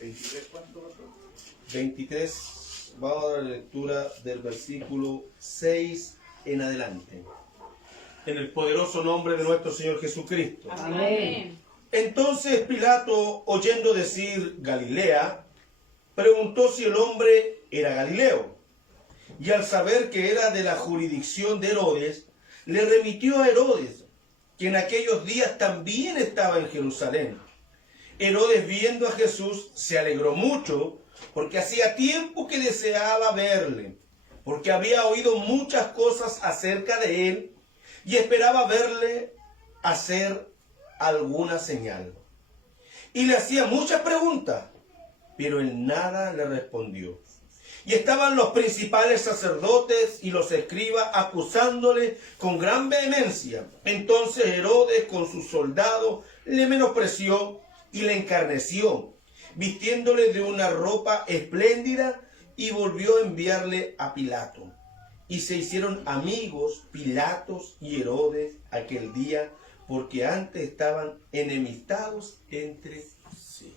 23, ¿cuánto pasó? 23, vamos a dar la lectura del versículo 6 en adelante. En el poderoso nombre de nuestro Señor Jesucristo. Amén. Entonces Pilato, oyendo decir Galilea, preguntó si el hombre era Galileo. Y al saber que era de la jurisdicción de Herodes, le remitió a Herodes, que en aquellos días también estaba en Jerusalén. Herodes, viendo a Jesús, se alegró mucho, porque hacía tiempo que deseaba verle, porque había oído muchas cosas acerca de él, y esperaba verle hacer alguna señal. Y le hacía muchas preguntas, pero él nada le respondió. Y estaban los principales sacerdotes y los escribas acusándole con gran vehemencia. Entonces Herodes con sus soldados le menospreció y le encarneció, vistiéndole de una ropa espléndida, y volvió a enviarle a Pilato. Y se hicieron amigos Pilatos y Herodes aquel día, porque antes estaban enemistados entre sí.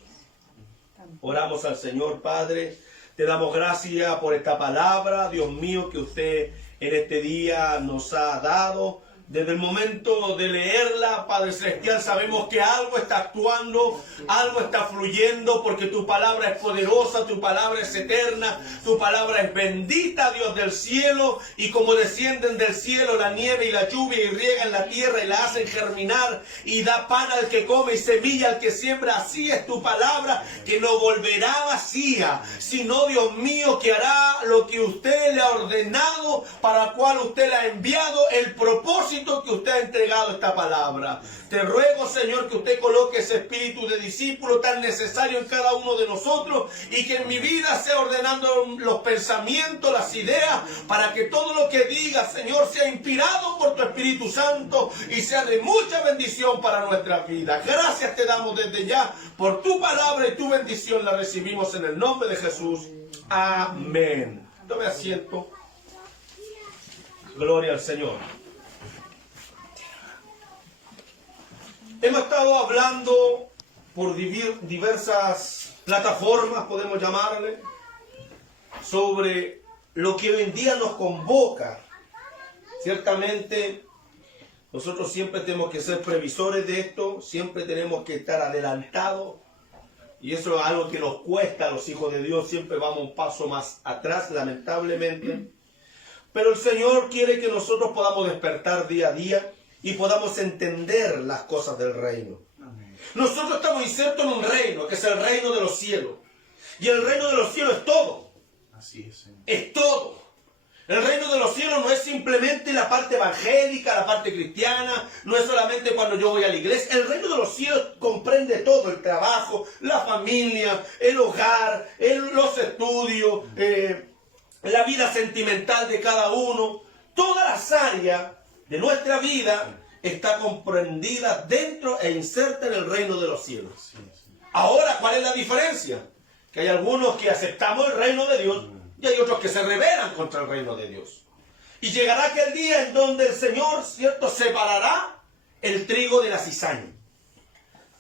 Oramos al Señor. Padre, te damos gracias por esta palabra, Dios mío, que usted en este día nos ha dado. Desde el momento de leerla, Padre Celestial, sabemos que algo está actuando, algo está fluyendo, porque tu palabra es poderosa, tu palabra es eterna, tu palabra es bendita, Dios del cielo, y como descienden del cielo la nieve y la lluvia y riegan la tierra y la hacen germinar y da pan al que come y semilla al que siembra, así es tu palabra, que no volverá vacía, sino, Dios mío, que hará lo que usted le ha ordenado, para cual usted le ha enviado, el propósito que usted ha entregado esta palabra. Te ruego, Señor, que usted coloque ese espíritu de discípulo tan necesario en cada uno de nosotros, y que en mi vida sea ordenando los pensamientos, las ideas, para que todo lo que diga, Señor, sea inspirado por tu Espíritu Santo y sea de mucha bendición para nuestra vida. Gracias te damos desde ya por tu palabra, y tu bendición la recibimos en el nombre de Jesús. Amén. Tome asiento. Gloria al Señor. Hemos estado hablando por diversas plataformas, podemos llamarle, sobre lo que hoy en día nos convoca. Ciertamente, nosotros siempre tenemos que ser previsores de esto, siempre tenemos que estar adelantados, y eso es algo que nos cuesta a los hijos de Dios, siempre vamos un paso más atrás, lamentablemente. Pero el Señor quiere que nosotros podamos despertar día a día y podamos entender las cosas del reino. Amén. Nosotros estamos insertos en un reino, que es el reino de los cielos. Y el reino de los cielos es todo. Así es, Señor. Es todo. El reino de los cielos no es simplemente la parte evangélica, la parte cristiana, no es solamente cuando yo voy a la iglesia. El reino de los cielos comprende todo: el trabajo, la familia, el hogar, los estudios, la vida sentimental de cada uno. Todas las áreas de nuestra vida está comprendida dentro e inserta en el reino de los cielos. Ahora, ¿cuál es la diferencia? Que hay algunos que aceptamos el reino de Dios y hay otros que se rebelan contra el reino de Dios. Y llegará aquel día en donde el Señor, ¿cierto?, separará el trigo de la cizaña.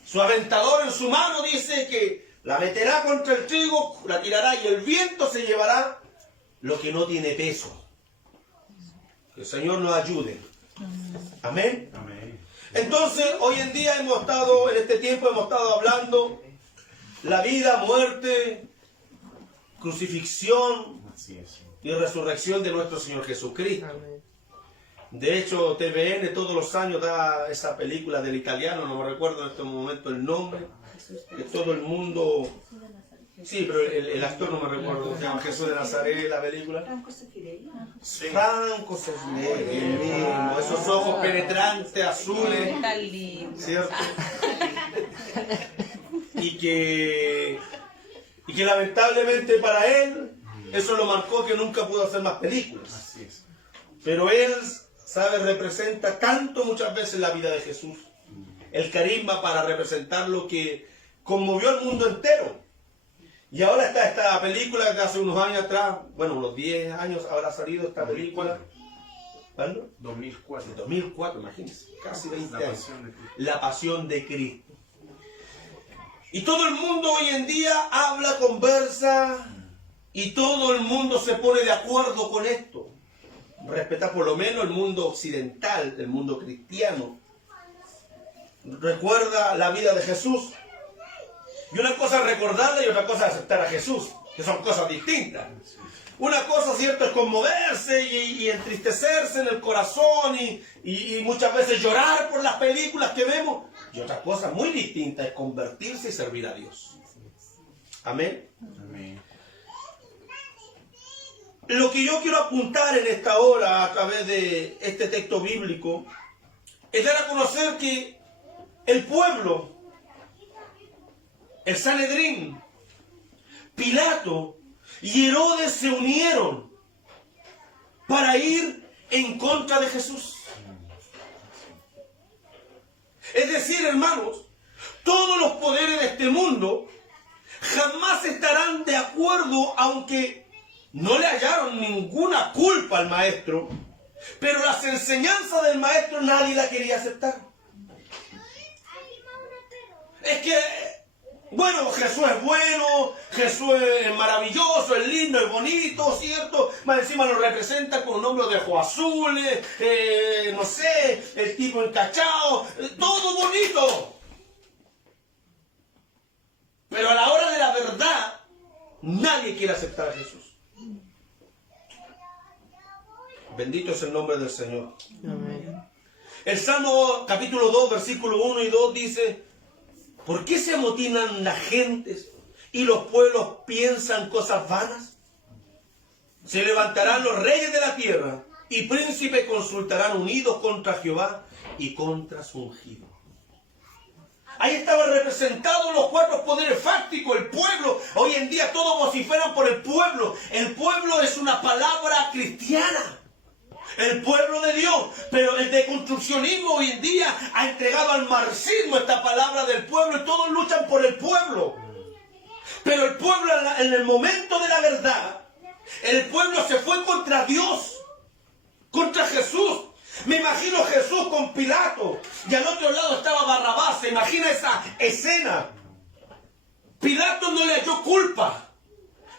Su aventador en su mano dice que la meterá contra el trigo, la tirará, y el viento se llevará lo que no tiene peso. Que el Señor nos ayude. Amén. Amén. Entonces, hoy en día en este tiempo hemos estado hablando la vida, muerte, crucifixión Así es, y resurrección de nuestro Señor Jesucristo. De hecho, TVN todos los años da esa película del italiano, no me recuerdo en este momento el nombre, que todo el mundo... Sí, pero el actor no me recuerdo, se llama Jesús de Nazaret, la película. Franco Sefirelli. sí. Franco Sefirelli, el mismo, esos ojos penetrantes, azules, Tan lindo. ¿cierto? Y que lamentablemente para él, eso lo marcó, que nunca pudo hacer más películas. Así es. Pero él, sabe, representa tanto muchas veces la vida de Jesús. El carisma para representar lo que conmovió al mundo entero. Y ahora está esta película que hace unos años atrás, bueno, unos 10 años habrá salido esta película. ¿Cuándo? 2004. 2004, imagínense, casi 20 La años. Pasión de Cristo. La Pasión de Cristo. Y todo el mundo hoy en día habla, conversa, y todo el mundo se pone de acuerdo con esto. Respeta por lo menos el mundo occidental, el mundo cristiano. Recuerda la vida de Jesús. Y una cosa es recordarla y otra cosa es aceptar a Jesús, que son cosas distintas. Una cosa, cierto, es conmoverse y entristecerse en el corazón y muchas veces llorar por las películas que vemos. Y otra cosa muy distinta es convertirse y servir a Dios. Amén. Amén. Lo que yo quiero apuntar en esta hora a través de este texto bíblico es dar a conocer que el pueblo, el Sanedrín, Pilato y Herodes se unieron para ir en contra de Jesús. Es decir, hermanos, todos los poderes de este mundo jamás estarán de acuerdo, aunque no le hallaron ninguna culpa al maestro, pero las enseñanzas del maestro nadie la quería aceptar. Es que, bueno, Jesús es bueno, Jesús es maravilloso, es lindo, es bonito, ¿cierto? Más encima lo representa con un hombro de ojo azul, no sé, el tipo encachado, todo bonito. Pero a la hora de la verdad, nadie quiere aceptar a Jesús. Bendito es el nombre del Señor. Amén. El Salmo capítulo 2, versículo 1 y 2 dice: ¿por qué se amotinan las gentes y los pueblos piensan cosas vanas? Se levantarán los reyes de la tierra y príncipes consultarán unidos contra Jehová y contra su ungido. Ahí estaban representados los cuatro poderes fácticos, el pueblo. Hoy en día todos vociferan por el pueblo. El pueblo es una palabra cristiana. El pueblo de Dios, pero el deconstruccionismo hoy en día ha entregado al marxismo esta palabra del pueblo y todos luchan por el pueblo. Pero el pueblo en el momento de la verdad, el pueblo se fue contra Dios, contra Jesús. Me imagino Jesús con Pilato y al otro lado estaba Barrabás. ¿Se imagina esa escena? Pilato no le halló culpa.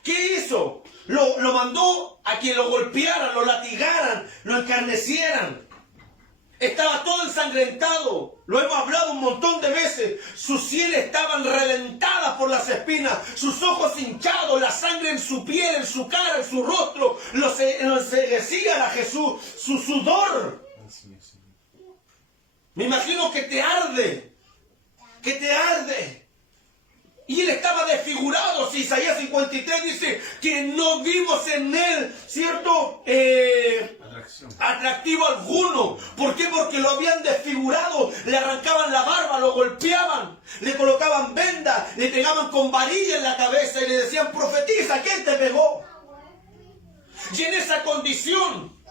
¿Qué hizo? Lo mandó a que lo golpearan, lo latigaran, lo encarnecieran. Estaba todo ensangrentado. Lo hemos hablado un montón de veces. Sus sienes estaban reventadas por las espinas, sus ojos hinchados, la sangre en su piel, en su cara, en su rostro. Lo enseguecía a Jesús, su sudor. Me imagino que te arde, que te arde. Y él estaba desfigurado. Si Isaías 53 dice que no vimos en él, ¿cierto? Atractivo alguno. ¿Por qué? Porque lo habían desfigurado. Le arrancaban la barba, lo golpeaban, le colocaban vendas, le pegaban con varilla en la cabeza y le decían: profetiza, ¿quién te pegó? Y en esa condición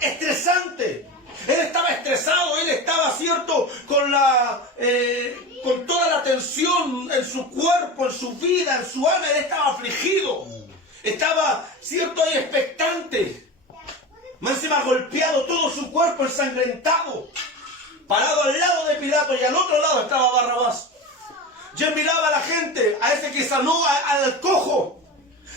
estresante, él estaba estresado, él estaba, ¿cierto?, con toda la tensión en su cuerpo, en su vida, en su alma. Él estaba afligido, estaba, ¿cierto?, ahí expectante. Más encima golpeado, todo su cuerpo ensangrentado, parado al lado de Pilato, y al otro lado estaba Barrabás. Y él miraba a la gente, a ese que sanó al cojo,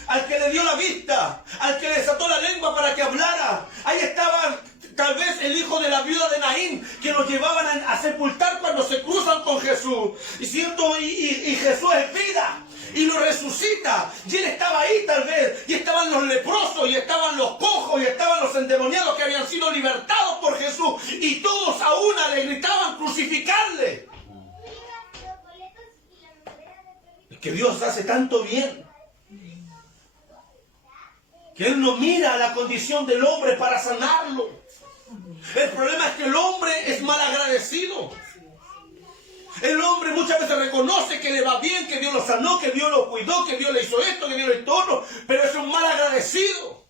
al que le dio la vista, al que le desató la lengua para que hablara. Ahí estaba tal vez el hijo de la viuda de Naín, que lo llevaban a sepultar cuando se cruzan con Jesús. Y cierto, y Jesús es vida, y lo resucita. Y él estaba ahí tal vez, y estaban los leprosos, y estaban los cojos, y estaban los endemoniados que habían sido libertados por Jesús. Y todos a una le gritaban: crucificarle. Es que Dios hace tanto bien, que Él no mira a la condición del hombre para sanarlo. El problema es que el hombre es mal agradecido. El hombre muchas veces reconoce que le va bien, que Dios lo sanó, que Dios lo cuidó, que Dios le hizo esto, que Dios le hizo otro, pero es un mal agradecido.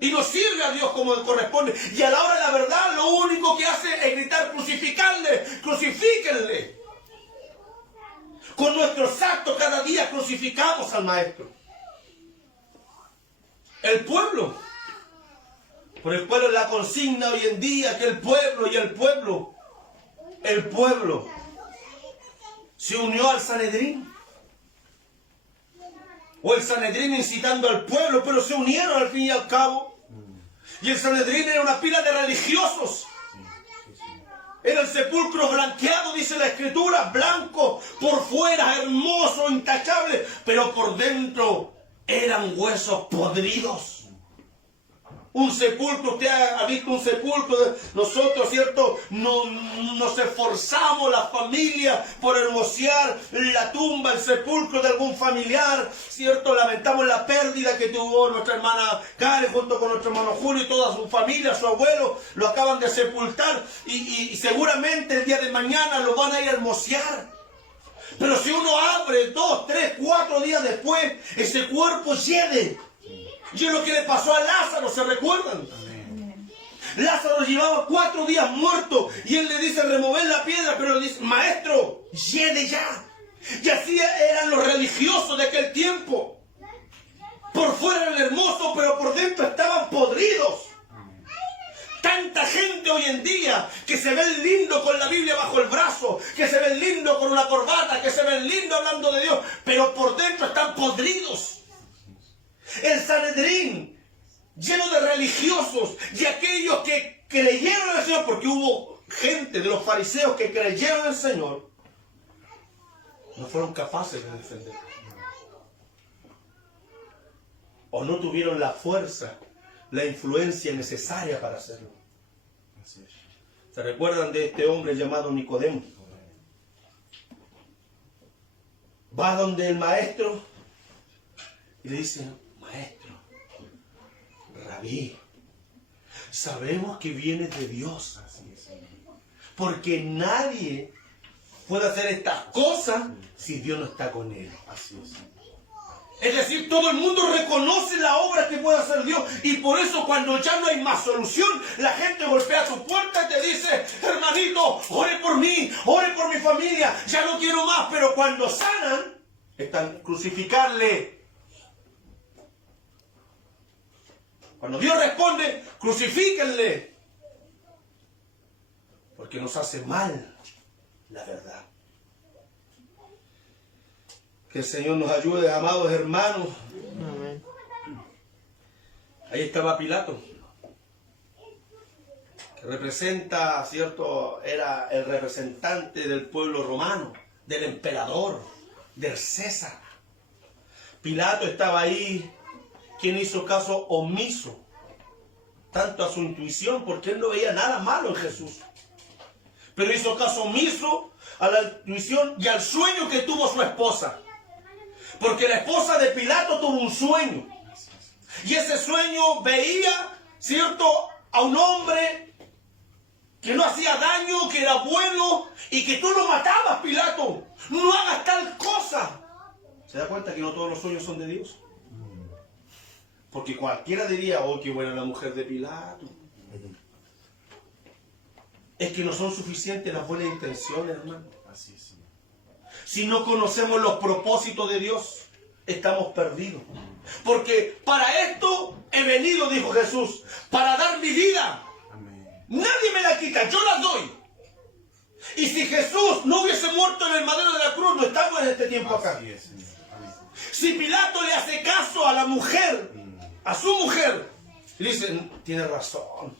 Y no sirve a Dios como corresponde. Y a la hora de la verdad, lo único que hace es gritar: crucificarle, crucifíquenle. Con nuestros actos cada día crucificamos al Maestro. El pueblo, por el cual es la consigna hoy en día, que el pueblo, se unió al Sanedrín. O el Sanedrín incitando al pueblo, pero se unieron al fin y al cabo. Y el Sanedrín era una pila de religiosos. Era el sepulcro blanqueado, dice la Escritura, blanco, por fuera, hermoso, intachable, pero por dentro eran huesos podridos. Un sepulcro, usted ha visto un sepulcro, nosotros, ¿cierto? Nos esforzamos, la familia, por hermosear la tumba, el sepulcro de algún familiar, ¿cierto? Lamentamos la pérdida que tuvo nuestra hermana Karen junto con nuestro hermano Julio y toda su familia, su abuelo, lo acaban de sepultar y seguramente el día de mañana lo van a ir a hermosear. Pero si uno abre 2, 3, 4 días después, ese cuerpo hiede. Y es lo que le pasó a Lázaro, ¿se recuerdan? Amén. Lázaro llevaba 4 días muerto y él le dice remover la piedra, pero le dice, maestro, hiede ya. Y así eran los religiosos de aquel tiempo. Por fuera eran hermosos, pero por dentro estaban podridos. Tanta gente hoy en día que se ven lindo con la Biblia bajo el brazo, que se ven lindo con una corbata, que se ven lindo hablando de Dios, pero por dentro están podridos. El Sanedrín, lleno de religiosos y aquellos que creyeron en el Señor, porque hubo gente de los fariseos que creyeron en el Señor, no fueron capaces de defender. O no tuvieron la fuerza, la influencia necesaria para hacerlo. Así es. ¿Se recuerdan de este hombre llamado Nicodemo? Va donde el maestro y le dice, maestro, rabí, sabemos que vienes de Dios, Así es, Señor. porque nadie puede hacer estas cosas si Dios no está con él. Así es, Señor. Es decir, todo el mundo reconoce la obra que puede hacer Dios y por eso cuando ya no hay más solución, la gente golpea tu puerta y te dice, hermanito, ore por mí, ore por mi familia, ya no quiero más, pero cuando sanan, están crucificarle. Cuando Dios responde, crucifíquenle, porque nos hace mal la verdad. Que el Señor nos ayude, amados hermanos. Amén. Ahí estaba Pilato, que representa, ¿cierto? Era el representante del pueblo romano, del emperador, del César. Pilato estaba ahí, quien hizo caso omiso, tanto a su intuición, porque él no veía nada malo en Jesús. Pero hizo caso omiso a la intuición y al sueño que tuvo su esposa. Porque la esposa de Pilato tuvo un sueño. Y ese sueño veía, ¿cierto?, a un hombre que no hacía daño, que era bueno y que tú lo matabas, Pilato. No hagas tal cosa. ¿Se da cuenta que no todos los sueños son de Dios? Porque cualquiera diría, oh, qué buena la mujer de Pilato. Es que no son suficientes las buenas intenciones, hermano. Así es, Señor. Si no conocemos los propósitos de Dios, estamos perdidos. Porque para esto he venido, dijo Jesús, para dar mi vida. Amén. Nadie me la quita, yo la doy. Y si Jesús no hubiese muerto en el madero de la cruz, no estamos en este tiempo acá. Así es, Señor. Amén. Si Pilato le hace caso a la mujer, a su mujer, le dice, tiene razón.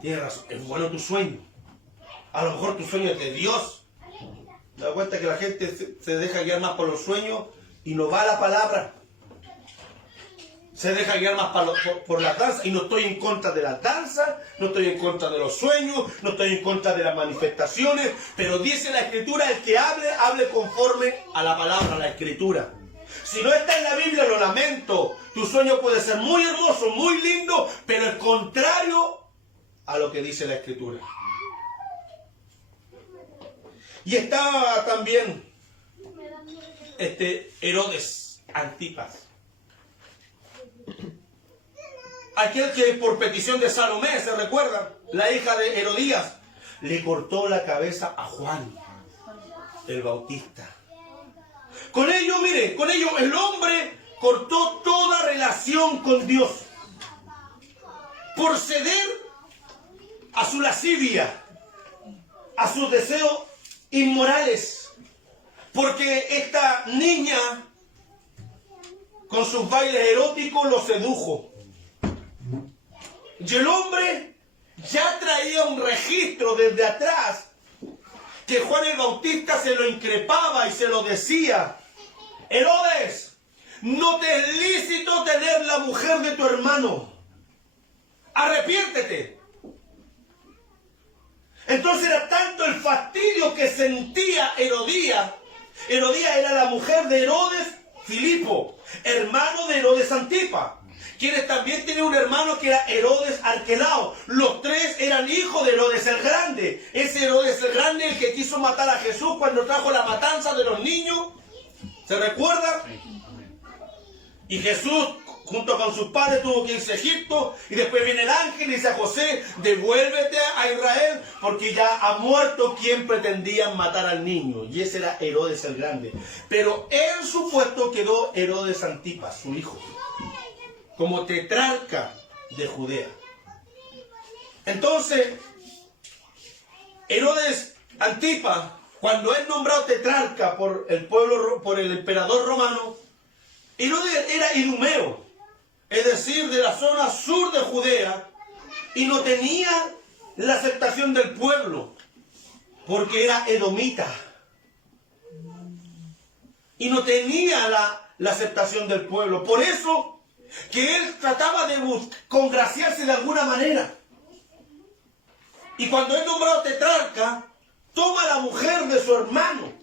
Tiene razón, es bueno tu sueño. A lo mejor tu sueño es de Dios. ¿Te das cuenta que la gente se deja guiar más por los sueños y no va a la palabra? Se deja guiar más por la danza. Y no estoy en contra de la danza, no estoy en contra de los sueños, no estoy en contra de las manifestaciones, pero dice la Escritura, el que hable conforme a la palabra, a la Escritura. Si no está en la Biblia, lo lamento. Tu sueño puede ser muy hermoso, muy lindo, pero es contrario a lo que dice la Escritura. Y estaba también Herodes Antipas, aquel que por petición de Salomé, ¿se recuerda? La hija de Herodías, le cortó la cabeza a Juan el Bautista. Con ello, mire, con ello el hombre cortó toda relación con Dios por ceder a su lascivia, a sus deseos inmorales, porque esta niña con sus bailes eróticos lo sedujo. Y el hombre ya traía un registro desde atrás que Juan el Bautista se lo increpaba y se lo decía: Herodes, no te es lícito tener la mujer de tu hermano. Arrepiéntete. Entonces era tanto el fastidio que sentía Herodías. Herodías era la mujer de Herodes Filipo, hermano de Herodes Antipa, quienes también tenían un hermano que era Herodes Arquelao. Los tres eran hijos de Herodes el Grande. Ese Herodes el Grande, el que quiso matar a Jesús cuando trajo la matanza de los niños. ¿Se recuerda? Y Jesús, junto con sus padres, tuvo que irse a Egipto. Y después viene el ángel y dice a José: devuélvete a Israel, porque ya ha muerto quien pretendía matar al niño. Y ese era Herodes el Grande. Pero en su puesto quedó Herodes Antipas, su hijo, como tetrarca de Judea. Entonces, Herodes Antipas, cuando es nombrado tetrarca por el pueblo, por el emperador romano, Herodes era idumeo, es decir, de la zona sur de Judea, y no tenía la aceptación del pueblo, porque era edomita. Y no tenía la aceptación del pueblo. Por eso que él trataba de congraciarse de alguna manera. Y cuando es nombrado tetrarca, toma a la mujer de su hermano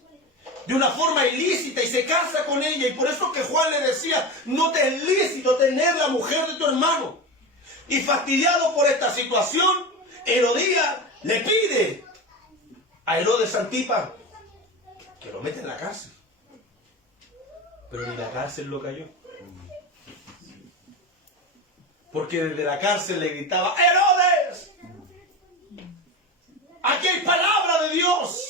de una forma ilícita y se casa con ella. Y por eso que Juan le decía: no te es lícito tener la mujer de tu hermano. Y fastidiado por esta situación, Herodías le pide a Herodes Antipas que lo meta en la cárcel. Pero ni la cárcel lo cayó. Porque desde la cárcel le gritaba: ¡Herodes! ¡Aquí hay palabra de Dios!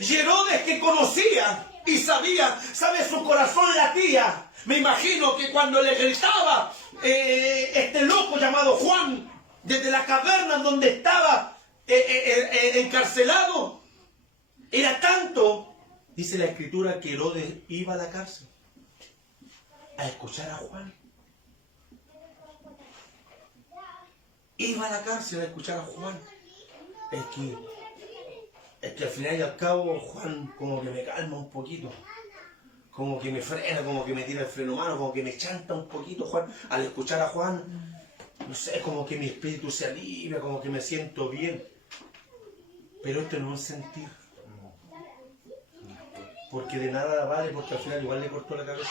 Y Herodes, que conocía y sabía, su corazón latía. Me imagino que cuando le gritaba este loco llamado Juan, desde la caverna donde estaba encarcelado, era tanto, dice la Escritura, que Herodes iba a la cárcel a escuchar a Juan. Iba a la cárcel a escuchar a Juan. Es que al final y al cabo Juan como que me calma un poquito, como que me frena, como que me tira el freno mano, como que me chanta un poquito Juan. Al escuchar a Juan, no sé, como que mi espíritu se alivia, como que me siento bien. Pero esto no es sentir, porque de nada vale, porque al final igual le cortó la cabeza.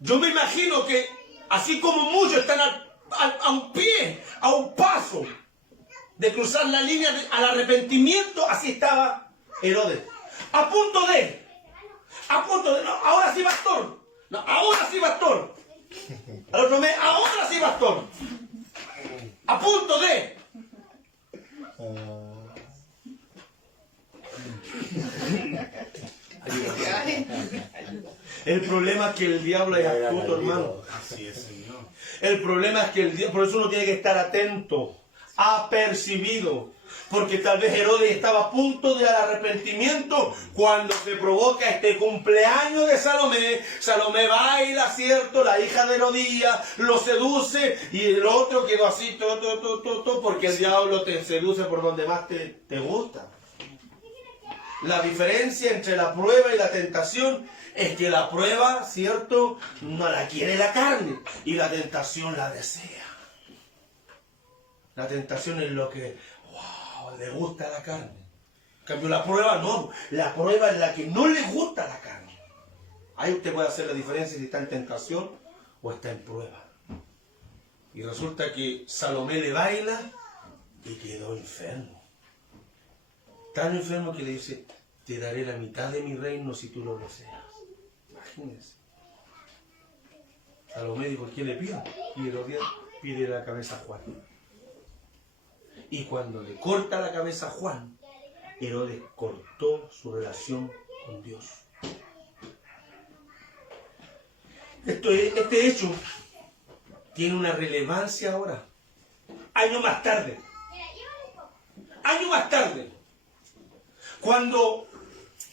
Yo me imagino que así como muchos están a un pie, a un paso de cruzar la línea al arrepentimiento, así estaba Herodes. A punto de, no, ahora sí, pastor. No, ahora sí, pastor. Al otro mes, ahora sí, pastor. A punto de. El problema es que el diablo es astuto, hermano. Así es, Señor. El problema es que el diablo, por eso uno tiene que estar atento, apercibido, porque tal vez Herodes estaba a punto del arrepentimiento cuando se provoca este cumpleaños de Salomé. Salomé baila, ¿cierto? La hija de Herodías lo seduce y el otro quedó así, porque el diablo te seduce por donde más te gusta. La diferencia entre la prueba y la tentación es que la prueba, ¿cierto?, no la quiere la carne y la tentación la desea. La tentación es lo que, le gusta a la carne. En cambio, la prueba no. La prueba es la que no le gusta a la carne. Ahí usted puede hacer la diferencia si está en tentación o está en prueba. Y resulta que Salomé le baila y quedó enfermo. Tan enfermo que le dice: te daré la mitad de mi reino si tú lo deseas. Imagínense. Salomé dijo: ¿qué le pido? Y Herodías pide la cabeza a Juan. Y cuando le corta la cabeza a Juan, Herodes cortó su relación con Dios. Este hecho tiene una relevancia ahora. Años más tarde, años más tarde, cuando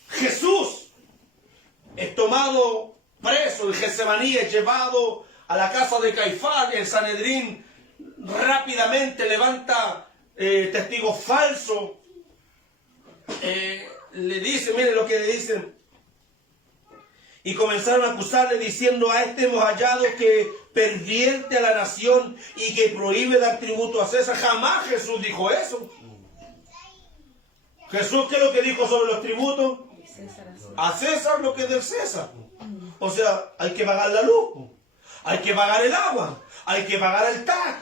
Jesús es tomado preso en Getsemaní, es llevado a la casa de Caifás, el Sanedrín rápidamente levanta testigos falsos, le dice, miren lo que le dicen, y comenzaron a acusarle diciendo: a este hemos hallado que pervierte a la nación y que prohíbe dar tributo a César. Jamás Jesús dijo eso. Jesús, ¿qué es lo que dijo sobre los tributos? A César lo que es del César. O sea, hay que pagar la luz, hay que pagar el agua, hay que pagar el TAC.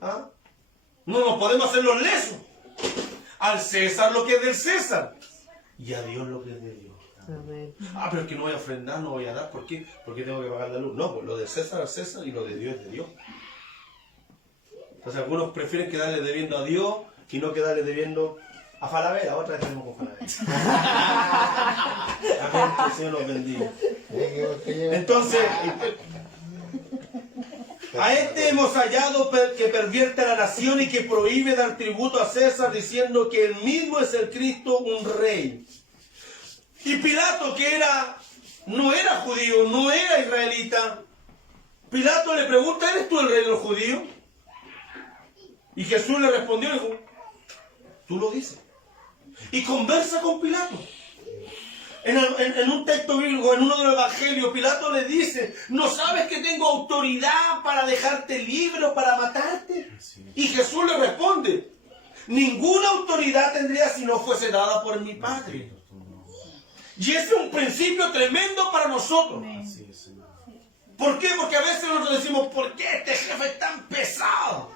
¿Ah? No nos podemos hacer los lesos. Al César lo que es del César y a Dios lo que es de Dios. Amén. Ah, pero es que no voy a ofrendar, no voy a dar. ¿Por qué? Porque tengo que pagar la luz. No, pues lo de César al César y lo de Dios es de Dios. Entonces algunos prefieren quedarle debiendo a Dios y no quedarle debiendo a Falabella. Otra vez tenemos con Falabella. Amén, que el Señor los bendiga. Entonces, a este hemos hallado que pervierte a la nación y que prohíbe dar tributo a César, diciendo que él mismo es el Cristo, un rey. Y Pilato, que no era judío, no era israelita, Pilato le pregunta: ¿eres tú el rey de los judíos? Y Jesús le respondió, dijo: tú lo dices. Y conversa con Pilato. En un texto bíblico, en uno de los evangelios, Pilato le dice: ¿no sabes que tengo autoridad para dejarte libre o para matarte? Y Jesús le responde: ninguna autoridad tendría si no fuese dada por mi Padre. Y ese es un principio tremendo para nosotros. Así es, Señor. ¿Por qué? Porque a veces nosotros decimos: ¿por qué este jefe es tan pesado?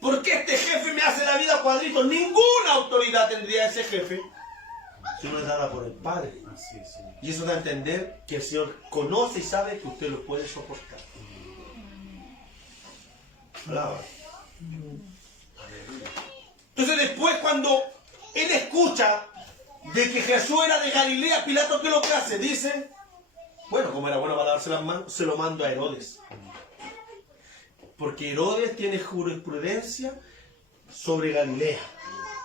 ¿Por qué este jefe me hace la vida cuadritos? Ninguna autoridad tendría ese jefe si no es dada por el Padre. Así es, Señor. Y eso da a entender que el Señor conoce y sabe que usted lo puede soportar. Alaba. Entonces después, cuando él escucha de que Jesús era de Galilea, Pilato, ¿qué es lo que hace? Dice: bueno, como era bueno para darse las manos, se lo mando a Herodes. Porque Herodes tiene jurisprudencia sobre Galilea.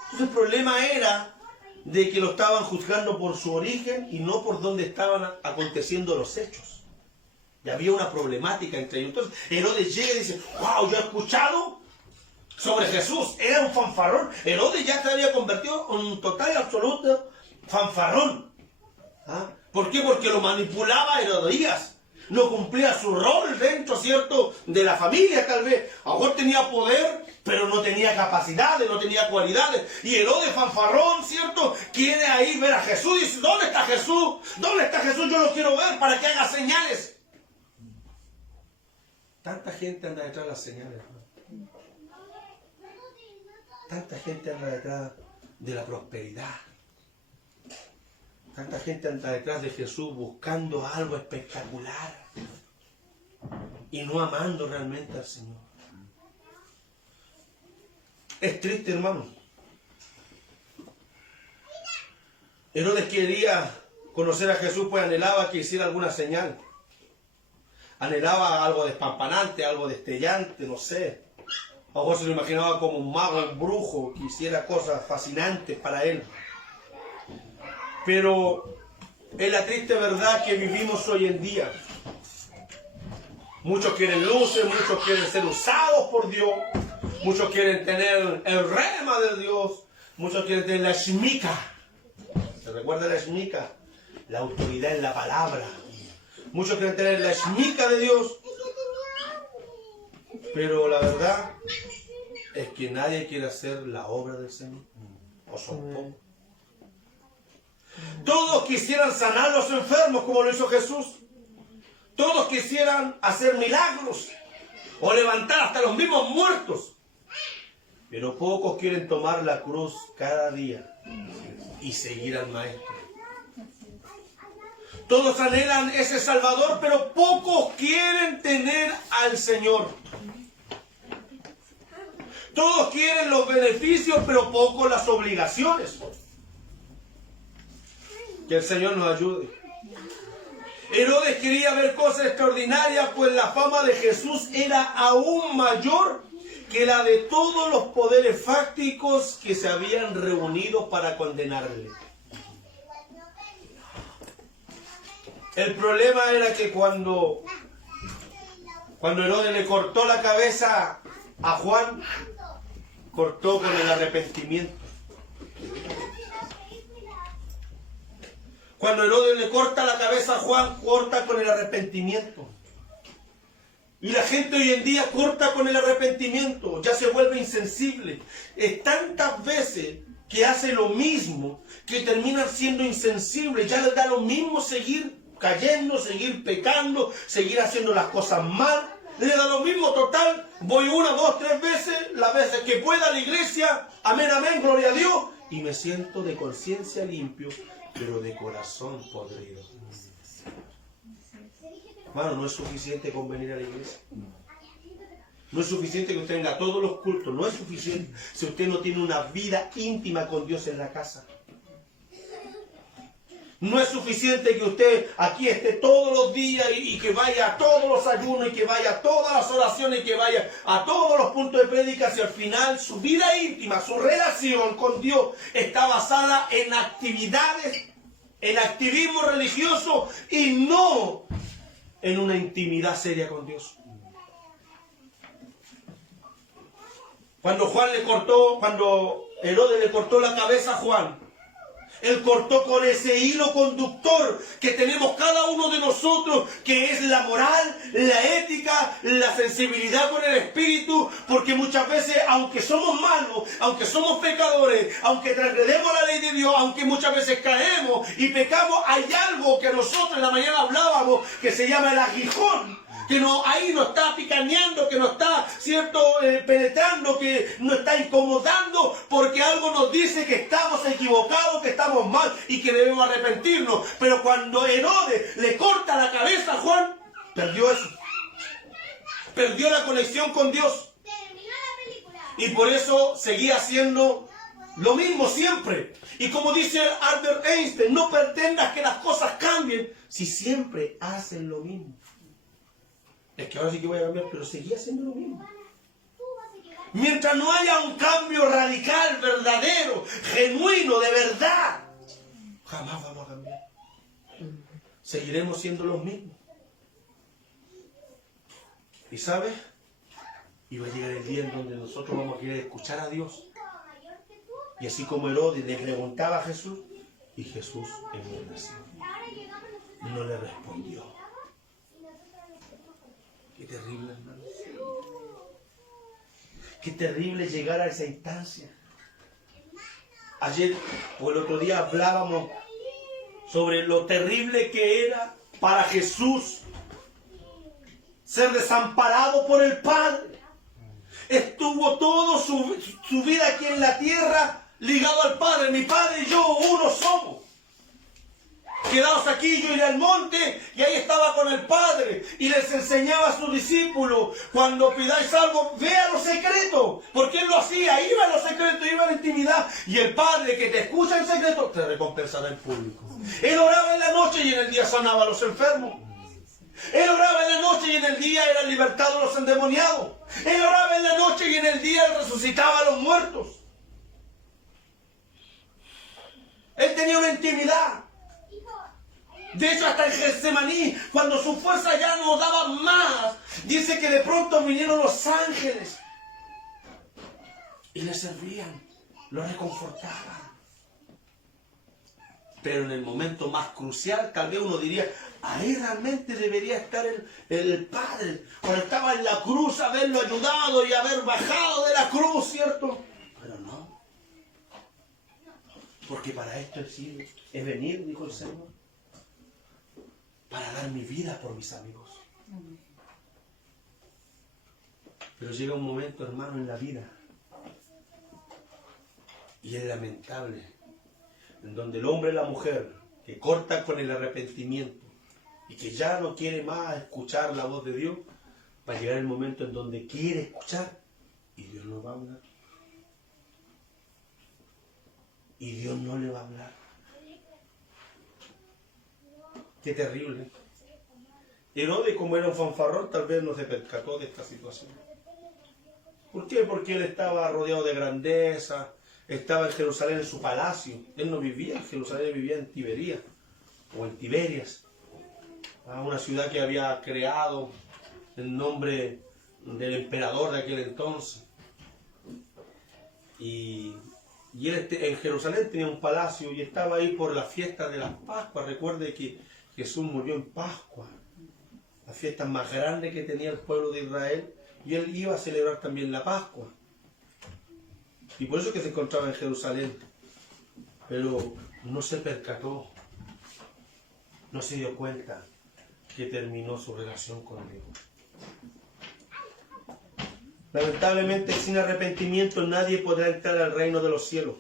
Entonces el problema era de que lo estaban juzgando por su origen y no por dónde estaban aconteciendo los hechos. Y había una problemática entre ellos. Entonces Herodes llega y dice: wow, yo he escuchado sobre Jesús. Era un fanfarrón. Herodes ya se había convertido en un total y absoluto fanfarrón. ¿Ah? ¿Por qué? Porque lo manipulaba Herodías. No cumplía su rol dentro, ¿cierto?, de la familia, tal vez. A lo mejor tenía poder, pero no tenía capacidades, no tenía cualidades. Y Herodes fanfarrón, ¿cierto?, quiere ahí ver a Jesús y dice: ¿dónde está Jesús? ¿Dónde está Jesús? Yo lo quiero ver para que haga señales. Tanta gente anda detrás de las señales, ¿no? Tanta gente anda detrás de la prosperidad. Tanta gente anda detrás de Jesús buscando algo espectacular y no amando realmente al Señor. Es triste, hermano. Herodes quería conocer a Jesús, pues anhelaba que hiciera alguna señal. Anhelaba algo despampanante, algo destellante, no sé. A lo mejor se lo imaginaba como un mago, un brujo, que hiciera cosas fascinantes para él. Pero es la triste verdad que vivimos hoy en día. Muchos quieren luces, muchos quieren ser usados por Dios, muchos quieren tener el rema de Dios, muchos quieren tener la shmika. ¿Se recuerda la shmika? La autoridad en la palabra. Muchos quieren tener la shmika de Dios, pero la verdad es que nadie quiere hacer la obra del Señor. O son pocos. Todos quisieran sanar a los enfermos como lo hizo Jesús. Todos quisieran hacer milagros o levantar hasta los mismos muertos. Pero pocos quieren tomar la cruz cada día y seguir al Maestro. Todos anhelan ese Salvador, pero pocos quieren tener al Señor. Todos quieren los beneficios, pero pocos las obligaciones. Que el Señor nos ayude. Herodes quería ver cosas extraordinarias, pues la fama de Jesús era aún mayor que la de todos los poderes fácticos que se habían reunido para condenarle. El problema era que cuando Herodes le cortó la cabeza a Juan, cortó con el arrepentimiento. Cuando Herodes le corta la cabeza a Juan, corta con el arrepentimiento. Y la gente hoy en día corta con el arrepentimiento, ya se vuelve insensible. Es tantas veces que hace lo mismo, que termina siendo insensible. Ya le da lo mismo seguir cayendo, seguir pecando, seguir haciendo las cosas mal. Le da lo mismo, total. Voy 1, 2, 3 veces, las veces que pueda a la iglesia. Amén, amén, gloria a Dios. Y me siento de conciencia limpio, pero de corazón podrido. Hermano, no es suficiente con venir a la iglesia. No es suficiente que usted venga a todos los cultos. No es suficiente si usted no tiene una vida íntima con Dios en la casa. No es suficiente que usted aquí esté todos los días y que vaya a todos los ayunos y que vaya a todas las oraciones y que vaya a todos los puntos de prédica si al final su vida íntima, su relación con Dios está basada en actividades, en activismo religioso y no en una intimidad seria con Dios. Cuando Herodes le cortó la cabeza a Juan, él cortó con ese hilo conductor que tenemos cada uno de nosotros, que es la moral, la ética, la sensibilidad con el espíritu, porque muchas veces, aunque somos malos, aunque somos pecadores, aunque transgredemos la ley de Dios, aunque muchas veces caemos y pecamos, hay algo que nosotros en la mañana hablábamos, que se llama el aguijón, que ahí nos está picaneando, que nos está, penetrando, que nos está incomodando, porque algo nos dice que estamos equivocados, que estamos mal y que debemos arrepentirnos. Pero cuando Herodes le corta la cabeza a Juan, perdió eso. Perdió la conexión con Dios. Y por eso seguía haciendo lo mismo siempre. Y como dice Albert Einstein, no pretendas que las cosas cambien si siempre hacen lo mismo. Es que ahora sí que voy a cambiar, pero seguía haciendo lo mismo. Mientras no haya un cambio radical, verdadero, genuino, de verdad, jamás vamos a cambiar. Seguiremos siendo los mismos. ¿Y sabes? Y va a llegar el día en donde nosotros vamos a querer escuchar a Dios. Y así como Herodes le preguntaba a Jesús, y Jesús enmudeció. No le respondió. Qué terrible, hermano. Qué terrible llegar a esa instancia. Ayer o el otro día hablábamos sobre lo terrible que era para Jesús ser desamparado por el Padre. Estuvo toda su vida aquí en la tierra ligado al Padre. Mi Padre y yo uno somos. Quedaos aquí, yo iré al monte, y ahí estaba con el Padre, y les enseñaba a sus discípulos, cuando pidáis algo, ve a lo secreto, porque Él lo hacía, iba a lo secreto, iba a la intimidad, y el Padre que te escucha en secreto, te recompensará en público. Él oraba en la noche y en el día sanaba a los enfermos. Él oraba en la noche y en el día eran libertados los endemoniados. Él oraba en la noche y en el día resucitaba a los muertos. Él tenía una intimidad. De hecho, hasta en Getsemaní, cuando su fuerza ya no daba más, dice que de pronto vinieron los ángeles y le servían, lo reconfortaban. Pero en el momento más crucial, tal vez uno diría, ahí realmente debería estar el Padre, cuando estaba en la cruz, haberlo ayudado y haber bajado de la cruz, ¿cierto? Pero no, porque para esto he venido, dijo el Señor, para dar mi vida por mis amigos. Pero llega un momento, hermano, en la vida, y es lamentable, en donde el hombre y la mujer que cortan con el arrepentimiento y que ya no quiere más escuchar la voz de Dios, va a llegar el momento en donde quiere escuchar y Dios no va a hablar. Y Dios no le va a hablar. Qué terrible. Herodes, como era un fanfarrón, tal vez no se percató de esta situación. ¿Por qué? Porque él estaba rodeado de grandeza, estaba en Jerusalén en su palacio. Él no vivía en Jerusalén, vivía en Tibería o en Tiberias, una ciudad que había creado en nombre del emperador de aquel entonces. Y él en Jerusalén tenía un palacio y estaba ahí por la fiesta de las Pascuas. Recuerde que Jesús murió en Pascua, la fiesta más grande que tenía el pueblo de Israel, y él iba a celebrar también la Pascua. Y por eso que se encontraba en Jerusalén. Pero no se percató, no se dio cuenta que terminó su relación con Dios. Lamentablemente, sin arrepentimiento nadie podrá entrar al reino de los cielos.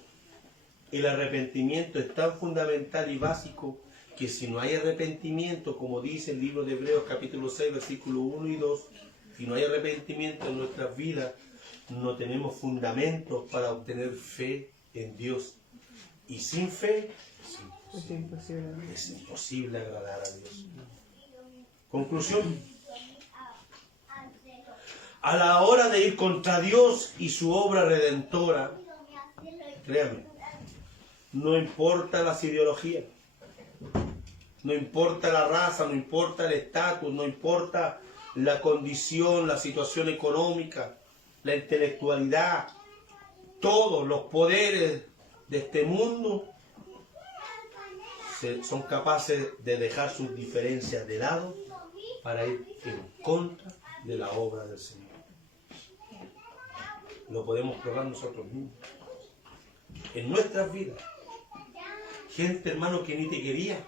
El arrepentimiento es tan fundamental y básico que si no hay arrepentimiento, como dice el libro de Hebreos capítulo 6, versículo 1 y 2, si no hay arrepentimiento en nuestras vidas, no tenemos fundamentos para obtener fe en Dios. Y sin fe es imposible agradar a Dios. Conclusión. A la hora de ir contra Dios y su obra redentora, créame, no importa las ideologías, no importa la raza, no importa el estatus, no importa la condición, la situación económica, la intelectualidad, todos los poderes de este mundo son capaces de dejar sus diferencias de lado para ir en contra de la obra del Señor. Lo podemos probar nosotros mismos. En nuestras vidas. Gente, hermano, que ni te quería.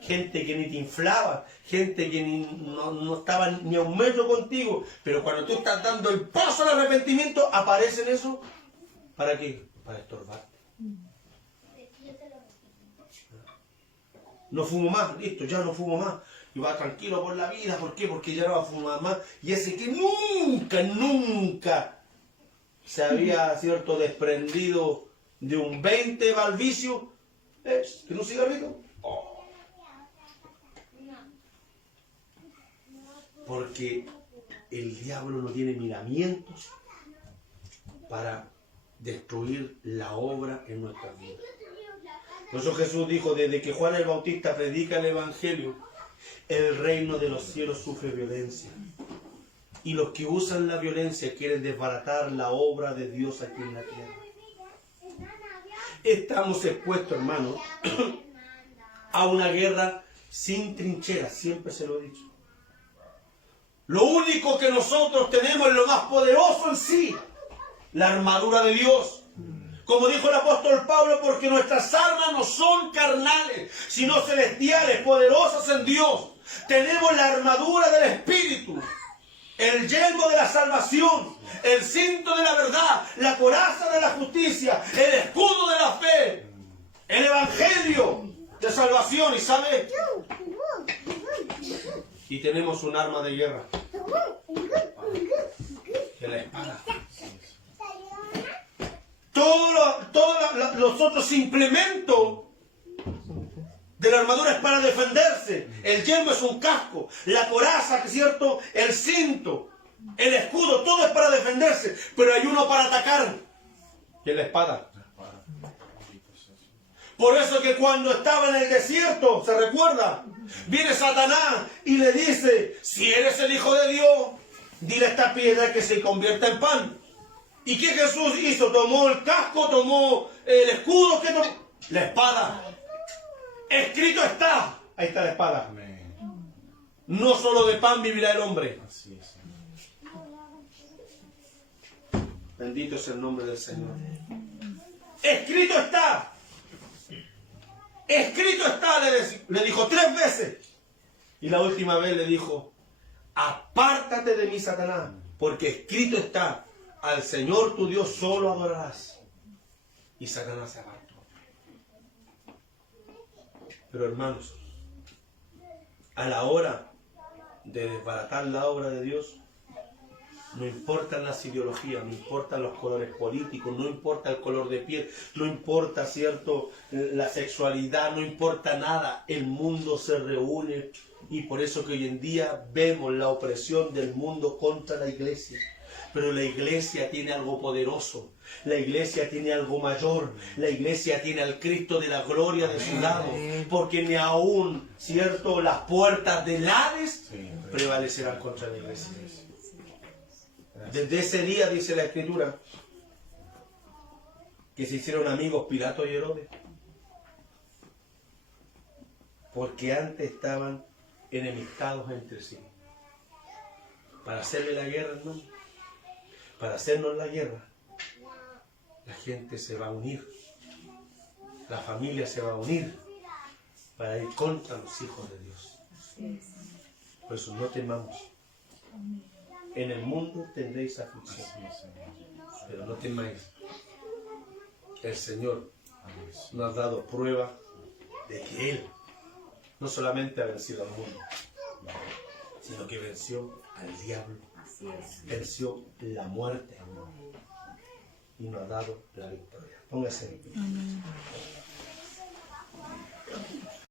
Gente que ni te inflaba. Gente que no estaba ni a un metro contigo. Pero cuando tú estás dando el paso al arrepentimiento, aparecen eso. ¿Para qué? Para estorbarte. No fumo más, listo, ya no fumo más. Y va tranquilo por la vida. ¿Por qué? Porque ya no va a fumar más. Y ese que nunca se había, cierto, desprendido de un 20 va al vicio, ¿tiene un cigarrito? Oh. Porque el diablo no tiene miramientos para destruir la obra en nuestras vidas. Por eso Jesús dijo, desde que Juan el Bautista predica el Evangelio, el reino de los cielos sufre violencia. Y los que usan la violencia quieren desbaratar la obra de Dios aquí en la tierra. Estamos expuestos, hermanos, a una guerra sin trincheras, siempre se lo he dicho. Lo único que nosotros tenemos es lo más poderoso en sí, la armadura de Dios. Como dijo el apóstol Pablo, porque nuestras armas no son carnales, sino celestiales, poderosas en Dios. Tenemos la armadura del Espíritu, el yelmo de la salvación, el cinto de la verdad, la coraza de la justicia, el escudo de la fe, el evangelio de salvación. ¿Y sabe? Y tenemos un arma de guerra, que es la espada. Todos los otros implementos de la armadura es para defenderse. El yelmo es un casco, la coraza, que es cierto, el cinto, el escudo, todo es para defenderse. Pero hay uno para atacar, que es la espada. Por eso que cuando estaba en el desierto, ¿se recuerda? Viene Satanás y le dice, si eres el Hijo de Dios, dile a esta piedra que se convierta en pan. ¿Y qué Jesús hizo? Tomó el casco, tomó el escudo, ¿qué tomó? La espada. Escrito está. Ahí está la espada. Amén. No solo de pan vivirá el hombre. Así es. Bendito es el nombre del Señor. Escrito está. Escrito está, le dijo 3 veces. Y la última vez le dijo, apártate de mí, Satanás, porque escrito está, al Señor tu Dios solo adorarás. Y Satanás se apartó. Pero hermanos, a la hora de desbaratar la obra de Dios, no importan las ideologías, no importan los colores políticos, no importa el color de piel, no importa, cierto, la sexualidad, no importa nada. El mundo se reúne y por eso que hoy en día vemos la opresión del mundo contra la iglesia. Pero la iglesia tiene algo poderoso. La iglesia tiene algo mayor. La iglesia tiene al Cristo de la gloria de su lado. Porque ni aún, ¿cierto?, las puertas del Hades Sí. prevalecerán contra la iglesia. Desde ese día, dice la Escritura, que se hicieron amigos Pilato y Herodes. Porque antes estaban enemistados entre sí. Para hacerle la guerra, hermano, para hacernos la guerra, la gente se va a unir, la familia se va a unir para ir contra los hijos de Dios. Por eso no temamos. En el mundo tendréis aflicción, pero no temáis. El Señor nos ha dado prueba de que Él no solamente ha vencido al mundo, sino que venció al diablo, venció la muerte y nos ha dado la victoria. Póngase en pie.